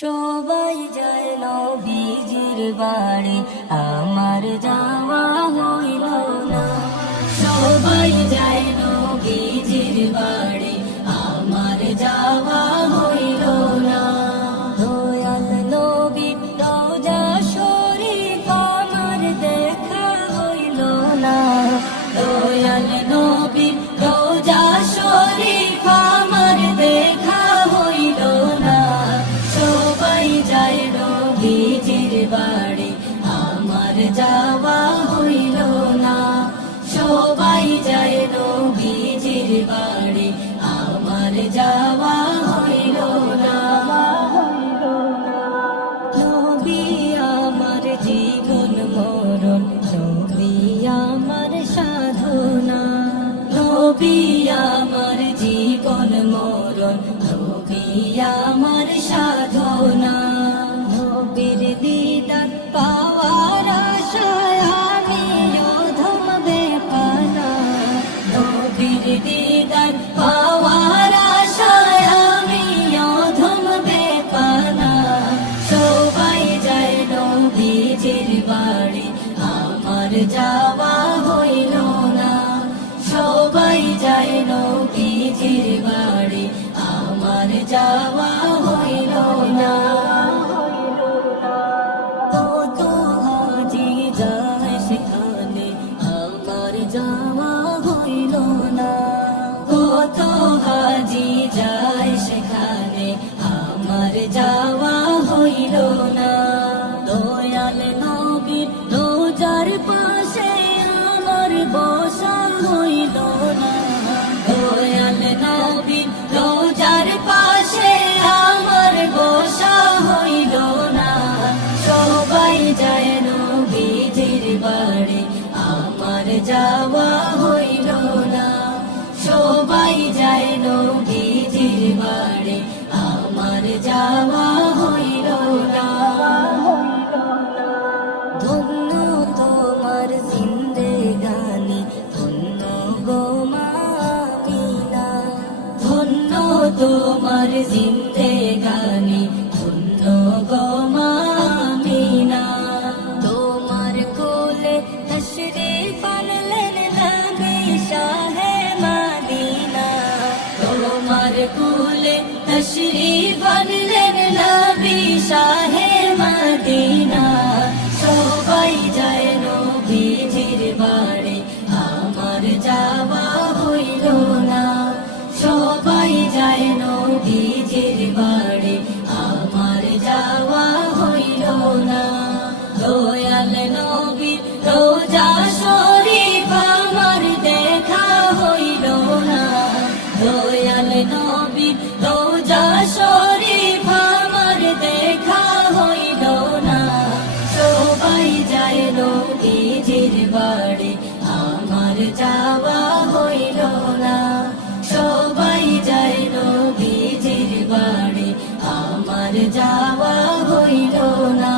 সবাই যায় নবীজির বাড়ি, আমার যাওয়া হইল না। সবাই যায় নবীজির বাড়ি, আমার যাওয়া হইল না। দয়াল নবী রওজা শরীফ আমার দেখা হইল না। দয়াল নবী রওজা শরীফ আমার দেখা হইল না। সবাই যায় নবীজির বাড়ি, আমার যাওয়া হইল না। সবাই যায় নবীজির বাড়ি, আমার যাওয়া হইল না। নবী আমার জীবন মরণ, নবী আমার সাধনা। নবী আমার জীবন মরণ, নবী আমার সাধনা। নবীর দিদার পাওয়ার আশায় আমি অধম বেপানা। নবীর দিদার পাওয়ার আশায় আমি অধম বেপানা। সবাই যায় নবীজির বাড়ি, আমার যাওয়া হইল না। সবাই যায় নবীজির বাড়ি, আমার যাওয়া হইল না। কত হাজি যায় সেখানে, আমার যাওয়া হইল না। কত হাজি যায় সেখানে, আমার যাওয়া হইল না। দয়াল নবীর রোজার পাশে আমার বসা হইল না। দয়াল নবীর রোজার পাশে আমার বসা হইল না। সবাই যায় নবীজির বাড়ি, আমার যাওয়া হইল না। সবাই যায় নবীজির বাড়ি, আমার যাওয়া হইল না। ধন্য তোমার জিন্দেগানি, ধন্য গো মা আমিনা। ধন্য তোমার জিন্দেগানি, ধন্য গো মা আমিনা। তোমার কোলে তশরিফ আনলেন নবী শাহে মদিনা। তোমার কোলে তশরিফ আনলেন নবী শাহে মদিনা। সবাই যায় নবীজির বাড়ি, আমার যাওয়া হইল না। সবাই যায় নবীজির বাড়ি, আমার যাওয়া হইল না। দয়াল নবীর রওজা শরীফ আমার দেখা হইল না। দয়াল নবীর রওজা শরীফ আমার দেখা হইল না। সবাই যায় নবীজির বাড়ি, আমার যাওয়া হইল না। সবাই যায় নবীজির বাড়ি, আমার যাওয়া হইল না।